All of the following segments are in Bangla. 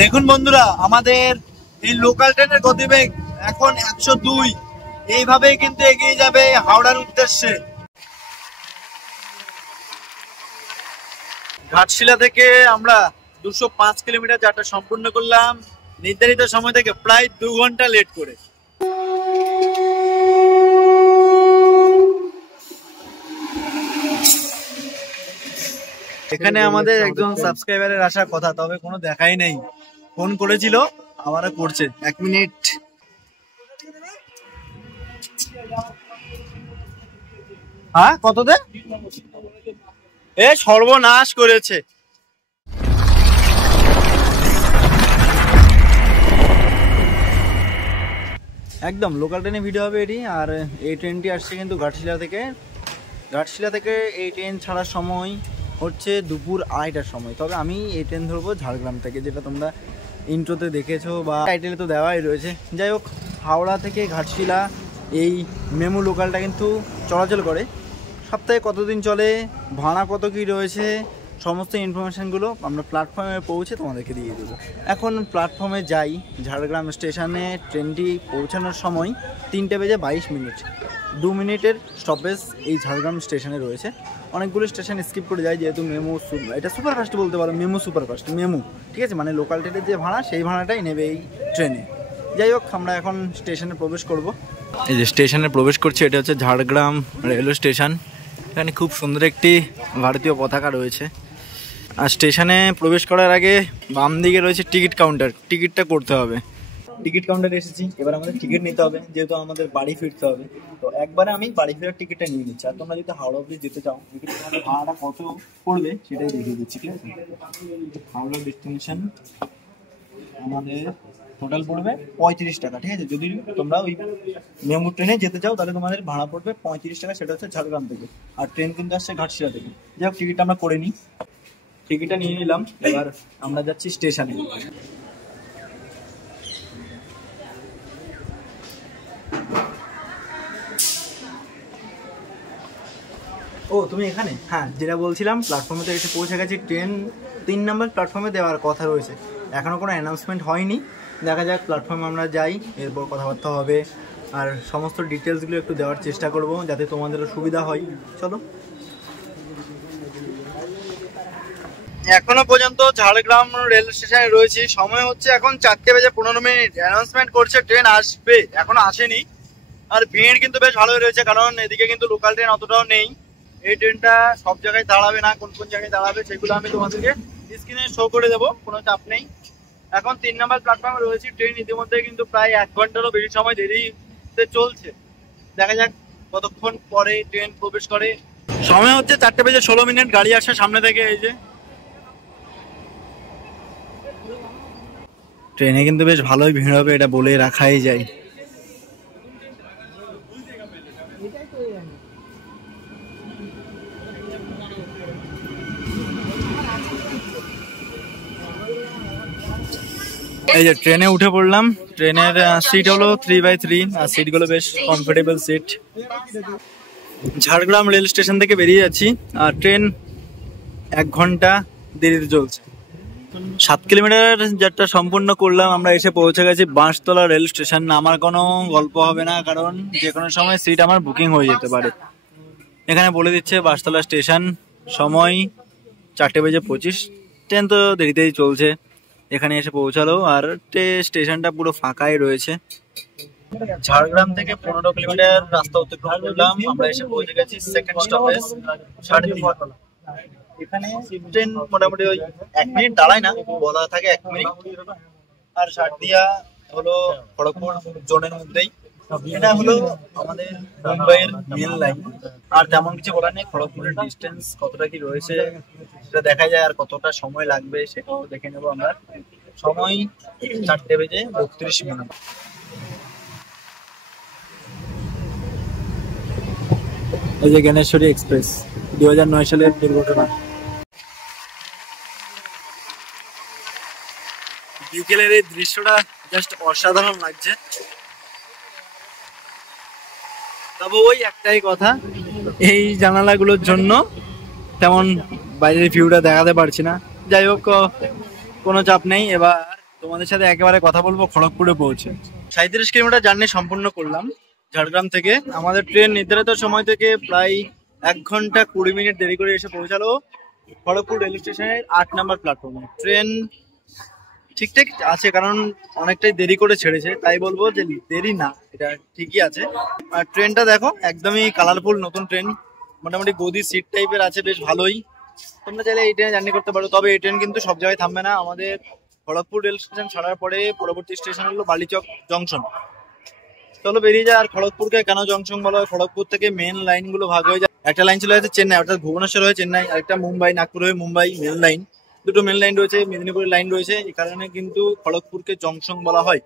দেখুন বন্ধুরা, আমাদের এই লোকাল ট্রেনের গতিবেগ এখন 102। এইভাবেই কিন্তু এগিয়ে যাবে হাওড়ার উদ্দেশ্যে। ঘাটশিলা থেকে আমরা 205 কিলোমিটার যাত্রা সম্পূর্ণ করলাম নির্ধারিত সময় থেকে প্রায় 2 ঘন্টা লেট করে। এখানে আমাদের একজন সাবস্ক্রাইবারের আসার কথা, তবে কোনো দেখাই নেই। ফোন করেছিল, আবার করছে। 1 মিনিট। হ্যাঁ, কততে? এ সর্বনাশ করেছে। একদম লোকাল ট্রেনে ভিডিও হবে এটি। আর এই ট্রেনটি আসছে কিন্তু ঘাটশিলা থেকে। ঘাটশিলা থেকে এই ট্রেন ছাড়ার সময় হচ্ছে দুপুর 2:30টার সময়। তবে আমি এই ট্রেন ধরবো ঝাড়গ্রাম থেকে, যেটা তোমরা ইন্ট্রোতে দেখেছো বা টাইটেলে তো দেওয়াই রয়েছে। যাই হোক, হাওড়া থেকে ঘাটশিলা এই মেমু লোকালটা কিন্তু চলাচল করে। সপ্তাহে কতদিন চলে, ভাড়া কত কী রয়েছে, সমস্ত ইনফরমেশানগুলো আমরা প্ল্যাটফর্মে পৌঁছে তোমাদেরকে দিয়ে দেবো। এখন প্ল্যাটফর্মে যাই। ঝাড়গ্রাম স্টেশনে ট্রেনটি পৌঁছানোর সময় 3:22। 2 মিনিটের স্টপেজ এই ঝাড়গ্রাম স্টেশনে রয়েছে। অনেকগুলো স্টেশন স্কিপ করে যায়, যেহেতু মেমু, এটা সুপারফাস্ট বলতে পারো, মেমু সুপারফাস্ট। মেমু ঠিক আছে, মানে লোকাল ট্রেনের যে ভাড়া সেই ভাড়াটাই নেবে এই ট্রেনে। যাই হোক, আমরা এখন স্টেশনে প্রবেশ করব। এই যে স্টেশনে প্রবেশ করছি, এটা হচ্ছে ঝাড়গ্রাম রেলওয়ে স্টেশন। এখানে খুব সুন্দর একটি ভারতীয় পতাকা রয়েছে। আর স্টেশনে প্রবেশ করার আগে বাম দিকে রয়েছে টিকিট কাউন্টার। টিকিটটা করতে হবে। টিকিট কাউন্টারে এসেছি, এবার আমাদের টিকিট নিতে হবে, যেহেতু আমাদের বাড়ি ফিরতে হবে। তো একবারে আমি বাড়ি ফেরার টিকিটটা নিয়ে নিচ্ছি। আর তোমরা যদি হাওড়া অব্দি যেতে চাও, ভাড়াটা কত পড়বে সেটাই দেখিয়ে দিচ্ছি। ঠিক আছে, হাওড়া ডেস্টিনেশন আমাদের টোটাল পড়বে 35 টাকা। ঠিক আছে, যদি তোমরা ওই মেমু ট্রেনে যেতে চাও তাহলে তোমাদের ভাড়া পড়বে 35 টাকা। সেটা হচ্ছে ঝাড়গ্রাম থেকে। আর ট্রেন কিন্তু আসছে ঘাটশিলা থেকে। যাই হোক, টিকিটটা আমরা করে নিই। টিকিটটা নিয়ে নিলাম, এবার আমরা যাচ্ছি স্টেশনে। ও, তুমি এখানে? হ্যাঁ, যেটা বলছিলাম, প্ল্যাটফর্মে তো এসে পৌঁছে গেছি। ট্রেন 3 নম্বর প্ল্যাটফর্মে দেওয়ার কথা রয়েছে। এখনও কোনো অ্যানাউন্সমেন্ট হয়নি। দেখা যাক, প্ল্যাটফর্মে আমরা যাই, এরপর কথাবার্তা হবে। আর সমস্ত ডিটেলসগুলো একটু দেওয়ার চেষ্টা করব, যাতে তোমাদেরও সুবিধা হয়। চলো। এখনো পর্যন্ত ঝাড়গ্রাম রেল স্টেশনে রয়েছি। সময় হচ্ছে এখন 4:15। অ্যানাউন্সমেন্ট করছে ট্রেন আসবে, এখনো আসেনি। আর ভিড় কিন্তু বেশ ভালোই রয়েছে, কারণ এদিকে কিন্তু লোকাল ট্রেন অতটাও নেই। এই ট্রেনটা সব জায়গায় দাঁড়াবে না, কোন কোন জায়গায় দাঁড়াবে সেগুলো আমি তোমাদেরকে স্ক্রিনে শো করে দেবো, কোনো চাপ নেই। এখন 3 নম্বর প্ল্যাটফর্মে রয়েছি। ট্রেন ইতিমধ্যে কিন্তু প্রায় 1 ঘন্টারও বেশি সময় দেরিতে চলছে। দেখা যাক কতক্ষণ পরে ট্রেন প্রবেশ করে। সময় হচ্ছে 4:16। গাড়ি আসছে সামনে থেকে। এই যে ট্রেনে কিন্তু বেশ ভালোই ভিড় হবে, এটা বলে রাখাই যায়। এই যে ট্রেনে উঠে পড়লাম। ট্রেনের সিট হলো 3/3, আর সিটগুলো বেশ comfortable seat. Jhargram rail station থেকে বেরিয়ে যাচ্ছি। আর ট্রেন 1 ঘন্টা দেরিতে চলছে। 7 কিলোমিটার যাত্রা সম্পূর্ণ করলাম। আমরা এসে পৌঁছে গেছি বাঁশতলা রেল স্টেশন। আমার কোনো গল্প হবে না, কারণ যে কোনো সময় সিট আমার বুকিং হয়ে যেতে পারে। এখানে বলে দিচ্ছে বাঁশতলা স্টেশন, সময় 4:25। ট্রেন তো দেরিতেই চলছে। এখানে এসে পৌঁছালো, আর স্টেশনটা পুরো ফাঁকাই রয়েছে। ঝাড়গ্রাম থেকে 15 কিলোমিটার রাস্তা অতিক্রম করলাম। আমরা এসে পৌঁছে গেছি সেকেন্ড স্টপেজ ষাটদিয়া। এখানে ট্রেন মোটামুটি ওই 1 মিনিট দাঁড়ায় না, বলা থাকে 1 মিনিট। আর ষাটদিয়া হলো খড়গপুর জোনের মধ্যেই। এটা হলো আমাদের মুম্বাইয়ের মেন লাইন। আর তেমন কিছু বলার নেই। খড়গপুরের ডিস্টেন্স কতটা কি রয়েছে সেটা দেখা যায়, আর কতটা সময় লাগবে সেটাও দেখে নেবো আমরা। সময় 4:32। এই যে জ্ঞানেশ্বরী এক্সপ্রেস, 2009 সালের দুর্ঘটনা। বিকেলের এই দৃশ্যটা জাস্ট অসাধারণ লাগছে। তবে ওই একটাই কথা, এই জানালাগুলোর জন্য তেমন বাইরের ভিউটা দেখাতে পারছি না। যাই হোক, কোনো চাপ নেই। এবার তোমাদের সাথে একেবারে কথা বলবো খড়গপুরে পৌঁছে। 37 কিলোমিটার জার্নি সম্পূর্ণ করলাম ঝাড়গ্রাম থেকে। আমাদের ট্রেন নির্ধারিত সময় থেকে প্রায় 1 ঘন্টা 20 মিনিট দেরি করে এসে পৌঁছালো খড়গপুর রেল স্টেশনের 8 নম্বর প্ল্যাটফর্মে। ট্রেন ঠিকঠাক আছে, কারণ অনেকটাই দেরি করে ছেড়েছে, তাই বলবো যে দেরি না, এটা ঠিকই আছে। আর ট্রেনটা দেখো একদমই কালারফুল, নতুন ট্রেন, মোটামুটি গদি সিট টাইপের আছে, বেশ ভালোই। তোমরা চাইলে এই ট্রেনে জার্নি করতে পারো, তবে এই ট্রেন কিন্তু সব জায়গায় থামবে না। আমাদের খড়গপুর রেল স্টেশন ছাড়ার পরে পরবর্তী স্টেশন হলো বালিচক জংশন। চলো বেরিয়ে যায়। আর খড়গপুরকে কেন জংশন বলা হয়, খড়গপুর থেকে মেন লাইন গুলো ভাগ হয়ে যায়। একটা লাইন চলে যাচ্ছে চেন্নাই, অর্থাৎ ভুবনেশ্বর হয়ে চেন্নাই, আরেকটা মুম্বাই, নাগপুর হয়ে মুম্বাই, মেন লাইন। দুটো মেন লাইন রয়েছে, মেদিনীপুরের লাইন রয়েছে, এই কারণে কিন্তু খড়গপুরকে জংশন বলা হয়।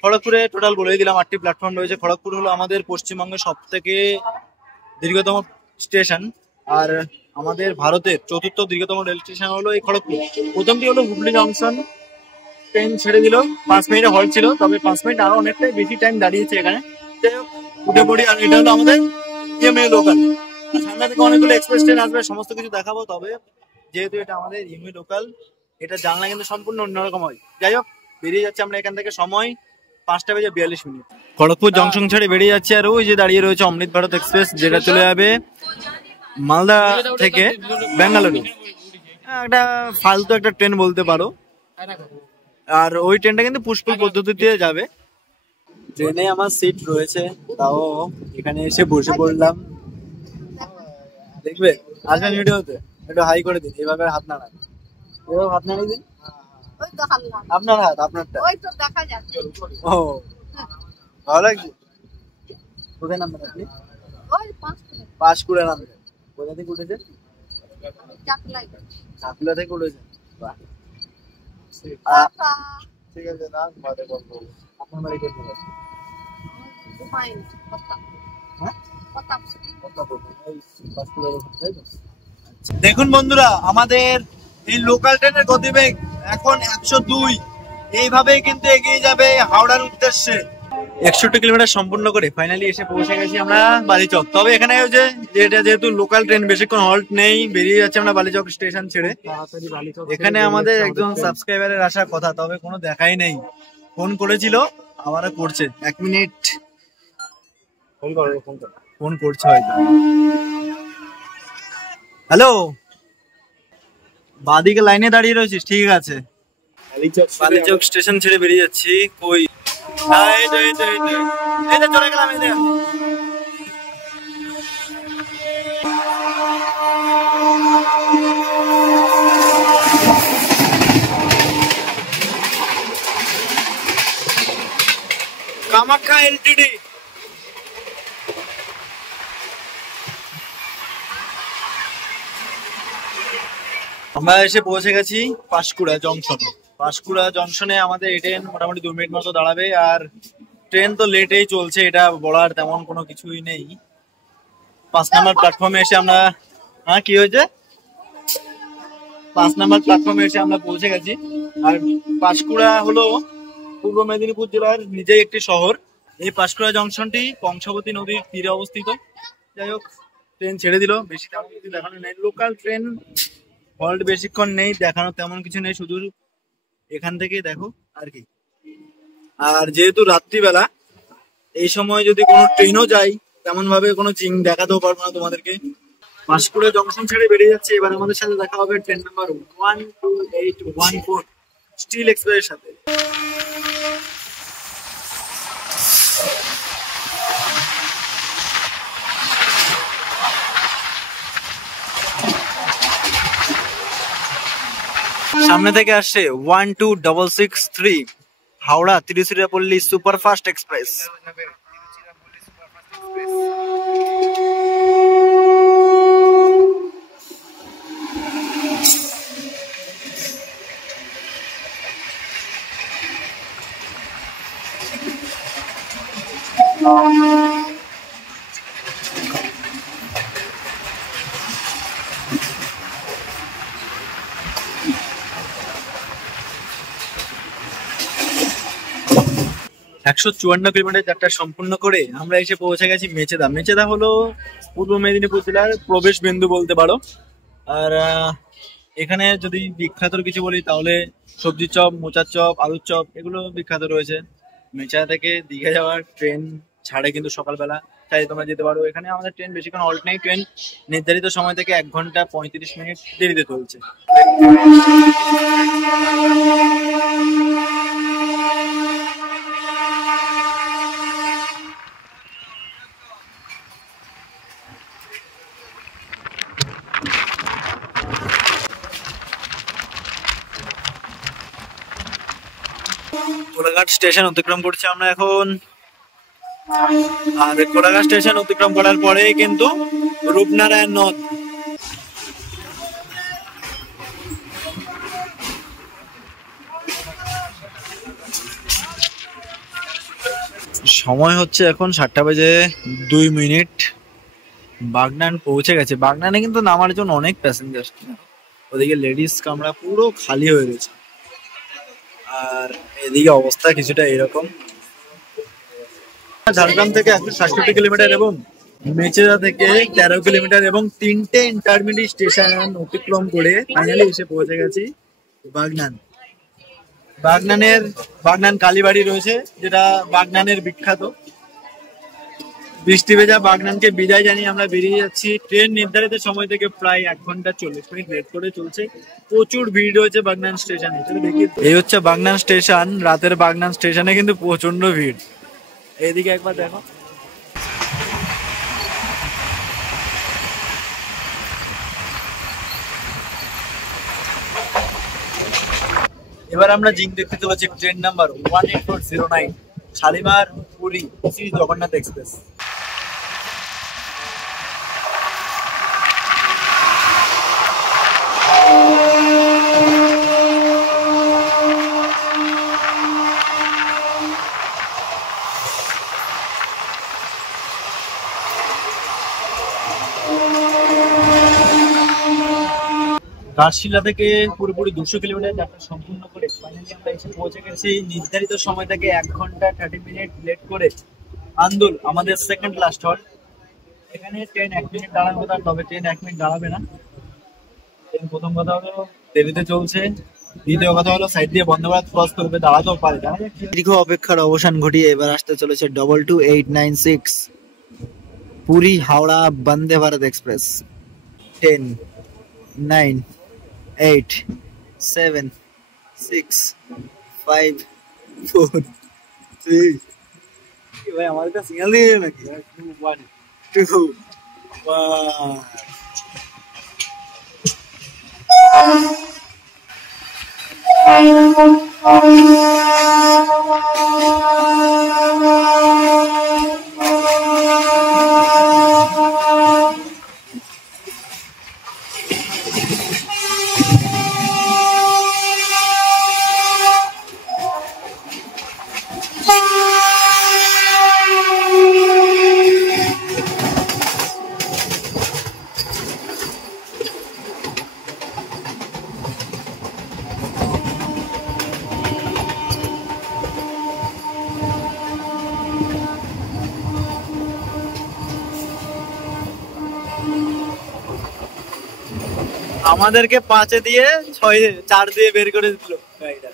খড়গপুরে টোটাল বলে দিলাম 8টি প্ল্যাটফর্ম রয়েছে। খড়গপুর হলো আমাদের পশ্চিমবঙ্গের সব থেকে দীর্ঘতম স্টেশন, আর আমাদের ভারতের 4র্থ দীর্ঘতম রেল স্টেশন হলো এই খড়গপুর। প্রথমটি হলো হুগলি জংশন, ট্রেন ছেড়ে দিল, 5 মিনিটে হল্ট ছিল, তবে 5 মিনিট আরো অনেকটাই বেশি টাইম দাঁড়িয়েছে এখানে। উঠে পড়ি। আর এটা হলো আমাদের ইএমএ লোকাল। সামনে থেকে অনেকগুলো এক্সপ্রেস ট্রেন আসবে, সমস্ত কিছু দেখাবো, তবে যেহেতু এটা আমাদের ইএমএ লোকাল, এটা জানলা কিন্তু সম্পূর্ণ অন্যরকম হয়। যাই হোক, বেরিয়ে যাচ্ছে আমরা এখান থেকে, সময় 5:42 খড়গপুর জংশন ছেড়ে বেরিয়ে যাচ্ছে। আর ওই যে দাঁড়িয়ে রয়েছে অমৃত ভারত এক্সপ্রেস, যেটা চলে যাবে মালদা থেকে বেঙ্গালুরু। একটা ফালতু একটা ট্রেন বলতে পারো। আর ওই ট্রেনটা কিন্তু পুষ্পুল পদ্ধতিতে যাবে। ট্রেনে আমার সিট রয়েছে, তাও এখানে এসে বসে পড়লাম। দেখবে আসবেন ভিডিওতে, একটু হাই করে দিন, এভাবে হাত নাড়ান, এভাবে হাত নাড়িয়ে দিন। আপনার হাত, আপনারটা। ও ভালো লাগছে। কোথায় নামবেন আপনি? পাঁশকুড়া নামবেন। কোথা থেকে উঠেছেন? চাকুলা থেকে উঠেছেন। ঠিক আছে, না আপনার বাড়ি কোথায়? দেখুন বন্ধুরা, আমাদের এই লোকাল ট্রেনের গতিবেগ এখন 102। এইভাবেই কিন্তু এগিয়ে যাবে হাওড়ার উদ্দেশ্যে। 61 কিলোমিটার সম্পূর্ণ করে ফাইনালি এসে পৌঁছে গেছি আমরা বালিচক। তবে এখানে এটা যেহেতু লোকাল ট্রেন, বেশিক্ষণ হল্ট নেই, বেরিয়ে যাচ্ছে আমরা বালিচক স্টেশন ছেড়ে। এখানে আমাদের একজন সাবস্ক্রাইবারের আসার কথা, তবে কোনো দেখাই নেই। ফোন করেছিল, আমারও করছে, 1 মিনিট ফোন করছে হয়তো। হ্যালো, বাদিকে লাইনে দাঁড়িয়ে রয়েছিস? ঠিক আছে, বালিচক স্টেশন ছেড়ে বেরিয়ে যাচ্ছি। কই চলে গেলাম। কামাখ্যা এলটিডি। আমরা এসে পৌঁছে গেছি পাঁশকুড়া জংশন। পাঁশকুড়া জংশনে আমাদের এই ট্রেন মোটামুটি 2 মিনিট মতো দাঁড়াবে। আর ট্রেন তো লেটেই চলছে, এটা বলার তেমন কোনো কিছুই নেই। 5 নম্বর প্ল্যাটফর্মে এসে আমরা, হ্যাঁ কি হয়েছে, 5 নম্বর প্ল্যাটফর্মে এসে আমরা পৌঁছে গেছি। আর পাঁশকুড়া হলো পূর্ব মেদিনীপুর জেলার নিজেই একটি শহর। এই পাঁশকুড়া জংশনটি কংসাবতী নদীর তীরে অবস্থিত। যাই হোক, ট্রেন ছেড়ে দিল, বেশি তেমন কিছু দেখানো নেই। লোকাল ট্রেন, হল্ট বেশিক্ষণ নেই, দেখানো তেমন কিছু নেই, শুধু এখান থেকেই দেখো আর কি। আর যেহেতু রাত্রিবেলা, এই সময় যদি কোনো ট্রেনও যায়, তেমন ভাবে কোনো চিং দেখাতেও পারবো না তোমাদেরকে। পাঁশকুড়া জংশন ছেড়ে বেরিয়ে যাচ্ছে। এবার আমাদের সাথে দেখা হবে ট্রেন নাম্বার 12814 স্টিল এক্সপ্রেসের সাথে। সামনে থেকে আসছে 12663 হাওড়া তিরুচিরাপল্লী সুপারফাস্ট এক্সপ্রেস। একশো 54 কিলোমিটার যাত্রা সম্পূর্ণ করে আমরা এসে পৌঁছে গেছি মেচেদা। মেচেদা হলো পূর্ব মেদিনীপুর জেলার প্রবেশ বিন্দু বলতে পারো। আর এখানে যদি বিখ্যাত কিছু বলি তাহলে সবজির চপ, মোচার চপ, আলুর চপ এগুলো বিখ্যাত রয়েছে। মেচা থেকে দীঘা যাওয়ার ট্রেন ছাড়ে কিন্তু সকালবেলা, তাই তোমরা যেতে পারো। এখানে আমাদের ট্রেন বেশিক্ষণ অল্টারনেট ট্রেন নির্ধারিত সময় থেকে 1 ঘন্টা 35 মিনিট দেরিতে চলছে। কোলাঘাট স্টেশন অতিক্রম করছি আমরা এখন। আর কোলাঘাট স্টেশন অতিক্রম করার পরে কিন্তু রূপনারায়ণ নদ। সময় হচ্ছে এখন 7:02। বাগনান পৌঁছে গেছে। বাগনানে কিন্তু নামার জন্য অনেক প্যাসেঞ্জার, ওদিকে লেডিস কামরা পুরো খালি হয়ে গেছে। আর এদিকে অবস্থা কিছুটা এরকম। ঝাড়গ্রাম থেকে 160 কিলোমিটার এবং মেচেদা থেকে 13 কিলোমিটার এবং 3টে ইন্টারমিডিয়েট স্টেশন অতিক্রম করে ফাইনালি এসে পৌঁছে গেছি বাগনান। বাগনান কালীবাড়ি রয়েছে, যেটা বাগনানের বিখ্যাত। বৃষ্টি ভেজা বাগনানকে বিদায় জানিয়ে আমরা বেরিয়ে যাচ্ছি। ট্রেন নির্ধারিত সময় থেকে প্রায় 1 ঘন্টা 40 মিনিট লেট করে চলছে। প্রচুর ভিড় রয়েছে বাগনান স্টেশনে। এই হচ্ছে বাগনান স্টেশন। রাতের বাগনান স্টেশনে কিন্তু প্রচন্ড ভিড়। এইদিকে একবার দেখো। এবার আমরা জিং দেখতে চলেছি train number 18409 Shalimar Puri Shri Jagannath express. Ghatshila থেকে পুরোপুরি 200 কিলোমিটার যাত্রা সম্পূর্ণ করে ফাইনালি আমরা এসে পৌঁছে গেছি নির্ধারিত সময় থেকে 1 ঘন্টা 30 মিনিট লেট করে আন্দুল, আমাদের সেকেন্ড লাস্ট হল্ট। এখানে ট্রেন 1 মিনিট দাঁড়াবে কথা, তবে ট্রেন 1 মিনিট দাঁড়াবে না। প্রথম কথা হলো দেরিতে চলছে, দ্বিতীয় কথা হলো সাইড দিয়ে বন্ধ ভারত ক্রস করবে, দাঁড়াতেও পারে। দীর্ঘ অপেক্ষার অবসান ঘটিয়ে এবার আসতে চলেছে 22896 পুরী হাওড়া বন্দে ভারত এক্সপ্রেস। 10, 9, 8, 7, 6, 5, 4, 3 ভাই আমাদের কাছে সিগন্যাল দিয়ে নাকি 1 2 1। আমাদেরকে 5 দিয়ে 4 দিয়ে বের করে দিল গাড়িটা।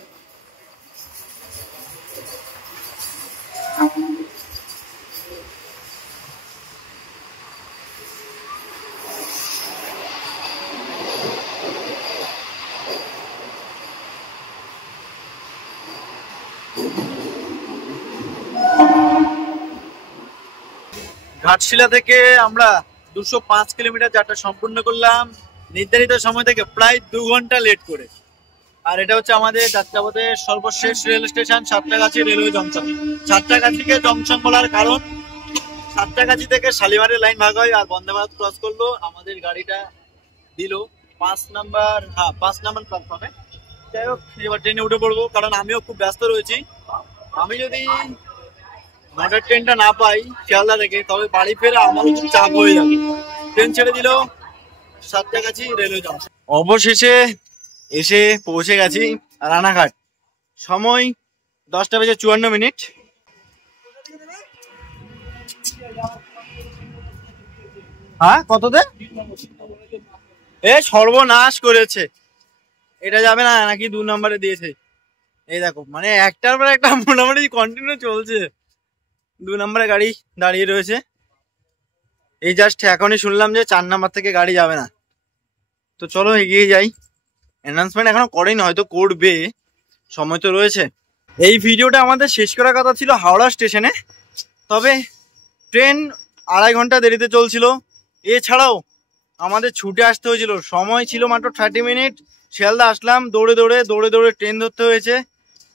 ঘাটশিলা থেকে আমরা 205 কিলোমিটার যাত্রা সম্পূর্ণ করলাম নির্ধারিত সময় থেকে প্রায় 2 ঘন্টা লেট করে। আর এটা হচ্ছে আমাদের যাত্রাপথের সর্বশেষ rail station Sattagachhi railway junction. সাতটাগাছিকে জংশন বলার কারণ সাতটাগাছি থেকে শালিমারের লাইন ভাগ হয় আর বন্দে ভারত ক্রস করলো। আমাদের গাড়িটা দিল 5 নাম্বার প্ল্যাটফর্মে। যাই হোক, এবার ট্রেনে উঠে পড়বো, কারণ আমিও খুব ব্যস্ত রয়েছি। আমি যদি নটার ট্রেনটা না পাই শিয়ালদা থেকে, তবে বাড়ি ফেরা আমারও খুব চাপ হয়ে যাবে। ট্রেন ছেড়ে দিল সাতটাগাছি রেলওয়ে জংশন। অবশেষে এসে পৌঁছে গেছি রানাঘাট। সময় 10:54। হ্যাঁ কততে? এ সর্বনাশ করেছে। এটা যাবে না নাকি 2 নম্বরে দিয়েছে। এই দেখো মানে একটার পর একটা মোটামুটি কন্টিনিউ চলছে। 2 নম্বরে গাড়ি দাঁড়িয়ে রয়েছে। এই জাস্ট এখনই শুনলাম যে 4 নাম্বার থেকে গাড়ি যাবে না। তো চলো এগিয়ে যাই। অ্যানাউন্সমেন্ট এখনো করেনি, হয়তো করবে, সময় তো রয়েছে। এই ভিডিওটা আমাদের শেষ করার কথা ছিল হাওড়া স্টেশনে, তবে ট্রেন 2.5 ঘন্টা দেরিতে চলছিল। এছাড়াও আমাদের ছুটে আসতে হয়েছিল, সময় ছিল মাত্র 30 মিনিট। শিয়ালদা আসলাম দৌড়ে দৌড়ে ট্রেন ধরতে হয়েছে।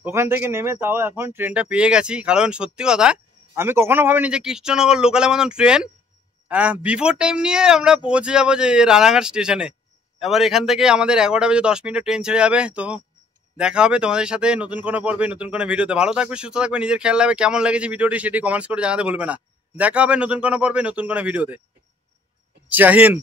ওখান থেকে নেমে তাও এখন ট্রেনটা পেয়ে গেছি। কারণ সত্যি কথা আমি কখনো ভাবিনি যে কৃষ্ণনগর লোকালের মতন ট্রেন বিফোর টাইম নিয়ে আমরা পৌঁছে যাবো যে রানাঘাট স্টেশনে। এবার এখান থেকে আমাদের 11টা বেজে 10 মিনিটে ট্রেন ছেড়ে যাবে। তো দেখা হবে তোমাদের সাথে নতুন কোনো পর্বে, নতুন কোনো ভিডিওতে। ভালো থাকবে, সুস্থ থাকবে, নিজের খেয়াল রাখবে। কেমন লেগেছে ভিডিওটি সেটি কমেন্টস করে জানাতে ভুলবে না। দেখা হবে নতুন কোনো পর্বে, নতুন কোনো ভিডিওতে। জয় হিন্দ।